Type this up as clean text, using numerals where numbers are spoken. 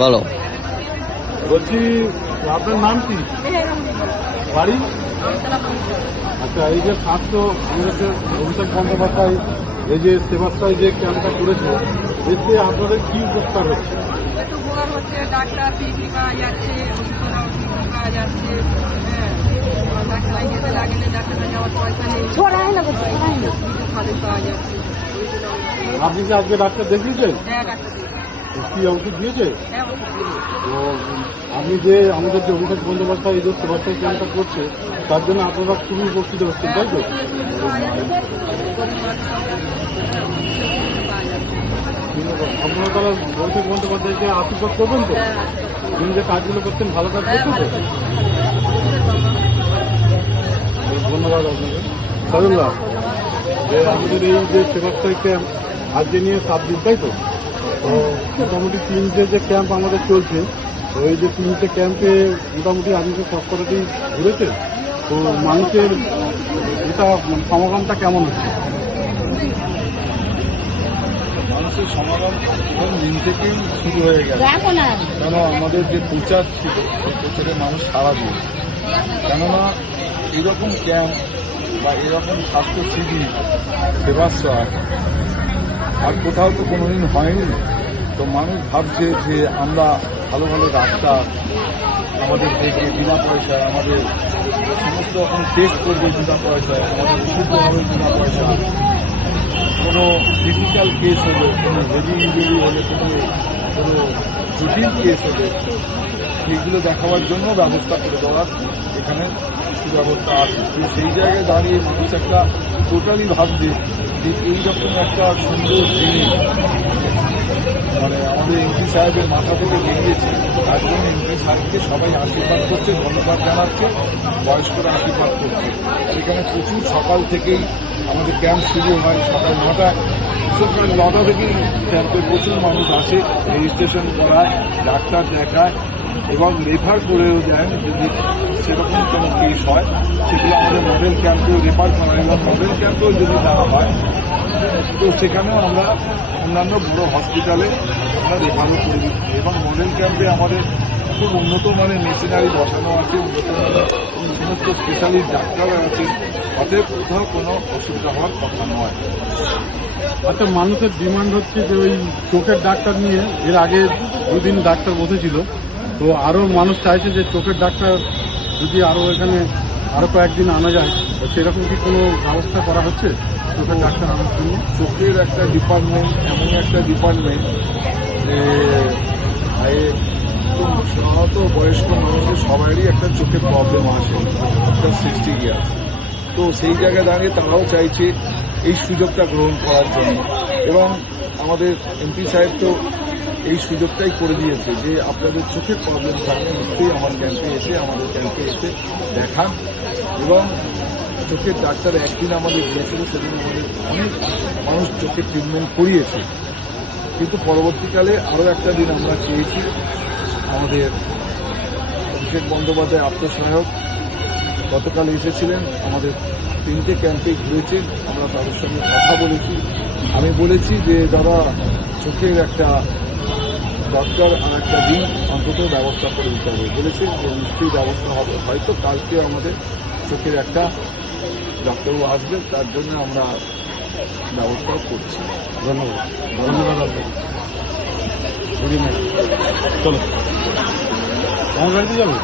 বলো। বলছি আপনার নাম কি, বাড়ি? আচ্ছা, এই যে স্বাস্থ্য আমাদের অভিষেক বন্দ্যোপাধ্যায় এই যে সেবাশ্রয় যে ক্যাম্পটা করেছে, এতে আপনাদের কি উপকার হচ্ছে? উপকার হচ্ছে, ডাক্তার ফ্রি পাওয়া যাচ্ছে, ওষুধপত্র ফ্রি পাওয়া যাচ্ছে। হ্যাঁ, ডাক্তার যেতে লাগে না, ডাক্তার যাওয়ার পয়সা নেই, ভালো পাওয়া যাচ্ছে। আপনি কি আজকে ডাক্তার দেখিয়েছেন? হ্যাঁ, ডাক্তার কি ওষুধ দিয়েছে? হ্যাঁ, ওষুধ দিয়েছে। তো আপনি যে আমাদের যে অভিষেক বন্দ্যোপাধ্যায় এই যে সেবাশ্রয় ক্যাম্পটা করছে, তার জন্য আপনারা খুবই উপকৃত হচ্ছেন, তাই তো? আপনারা তারা অভিষেক বন্দ্যোপাধ্যায়কে আশীর্বাদ করবেন তো? তিনি যে কাজগুলো করছেন, ভালো কাজ করছেন তো? ধন্যবাদ আপনাকে। সাজুল্লাহ, যে আমাদের এই যে সেবাশ্রয় ক্যাম্প আজকে নিয়ে 7 দিন, তাই তো? তো মোটামুটি 3টে যে ক্যাম্প আমাদের চলছে, তো এই যে 3টে ক্যাম্পে মোটামুটি আপনি তো সব কটাতেই ঘুরেছে, তো মানুষের এটা সমাগমটা কেমন হচ্ছে? মানুষের সমাগম দিন থেকেই শুরু হয়ে গেছে, কেন আমাদের যে প্রচার ছিল সেই প্রচারে মানুষ সাড়া দিয়েছে। কেননা এরকম ক্যাম্প বা এরকম স্বাস্থ্য শিবির সেবাশ্রয় আর কোথাও তো কোনোদিন হয়নি। তো মানুষ ভাবছে যে আমরা ভালো ভালো ডাক্তার আমাদের থেকে বিনা পয়সায়, আমাদের সমস্ত রকম টেস্ট করবে বিনা পয়সায়, আমাদের ওষুধ হবে বিনা পয়সা, কোনো ক্রিটিক্যাল কেস হলে, কোনো হেভি ইঞ্জুরি হলে, কোনো জটিল কেস হলে সেইগুলো দেখাবার জন্য ব্যবস্থা করে দেওয়ার এখানে সুব্যবস্থা আছে। তো সেই জায়গায় দাঁড়িয়ে মানুষ একটা টোটালি ভাবছে যে এইরকম একটা সুন্দর জিনিস মানে আমাদের এমপি সাহেবের মাথা থেকে বেরিয়েছে, তার জন্য এমপি সাহেবকে সবাই আশীর্বাদ করছে, ধন্যবাদ জানাচ্ছে, বয়স্করা আশীর্বাদ করছে। সেখানে প্রচুর সকাল থেকেই আমাদের ক্যাম্প শুরু হয়, সকাল 9টায়, সকাল 9টা থেকেই ক্যাম্পে প্রচুর মানুষ আসে, রেজিস্ট্রেশন করায়, ডাক্তার দেখায় এবং রেফার করেও দেন যদি সেরকম কোনো কেস হয়, সেগুলো আমাদের মডেল ক্যাম্পেও রেফার করা এবং মডেল ক্যাম্পেও যদি দেওয়া হয় তো সেখানেও আমরা অন্যান্য বড় হসপিটালে আমরা রেফারও করে দিচ্ছি। এবং মডেল ক্যাম্পে আমাদের খুব উন্নত মানের মেশিনারি বসানো আছে, উন্নত মানের সমস্ত স্পেশালিস্ট ডাক্তার আছে, অতএব কোথাও কোনো অসুবিধা হওয়ার কথা নয়। আচ্ছা, মানুষের ডিমান্ড হচ্ছে যে ওই চোখের ডাক্তার নিয়ে এর আগে 2 দিন ডাক্তার বসেছিল, তো আরও মানুষ চাইছে যে চোখের ডাক্তার যদি আরও এখানে আরও কয়েকদিন আনা যায়, তো সেরকম কি কোনো ব্যবস্থা করা হচ্ছে চোখের ডাক্তার আনার জন্য? চোখের একটা ডিপার্টমেন্ট, এমন একটা ডিপার্টমেন্ট যে সাধারণত বয়স্ক মানুষের সবারই একটা চোখের প্রবলেম আসে, একটা 60 ইয়ার। তো সেই জায়গায় দাঁড়িয়ে তারাও চাইছে এই সুযোগটা গ্রহণ করার জন্য, এবং আমাদের এমপি সাহেব তো এই সুযোগটাই করে দিয়েছে যে আপনাদের চোখের প্রবলেম থাকলে নিশ্চয়ই আমার ক্যাম্পে এসে, আমাদের ক্যাম্পে এসে দেখান। এবং চোখের ডাক্তার একদিন আমাদের দিয়েছিল, সেদিন আমাদের অনেক মানুষ চোখের ট্রিটমেন্ট করিয়েছে, কিন্তু পরবর্তীকালে আরও একটা দিন আমরা চেয়েছি। আমাদের অভিষেক বন্দ্যোপাধ্যায় আত্মসহায়ক গতকাল এসেছিলেন, আমাদের 3টে ক্যাম্পে ঘুরেছেন, আমরা তাদের সঙ্গে কথা বলেছি। আমি বলেছি যে দাদা, চোখের একটা ডক্টর আর একটা দিন অন্তত ব্যবস্থা করে দিতে হবে। বলেছেন যে নিশ্চয়ই ব্যবস্থা হবে, হয়তো কালকে আমাদের চোখের একটা ডাক্তারও আসবে, তার জন্য আমরা ব্যবস্থাও করছি। ধন্যবাদ, ধন্যবাদ আপনাকে। চলো, আমার গাড়িতে যাবো।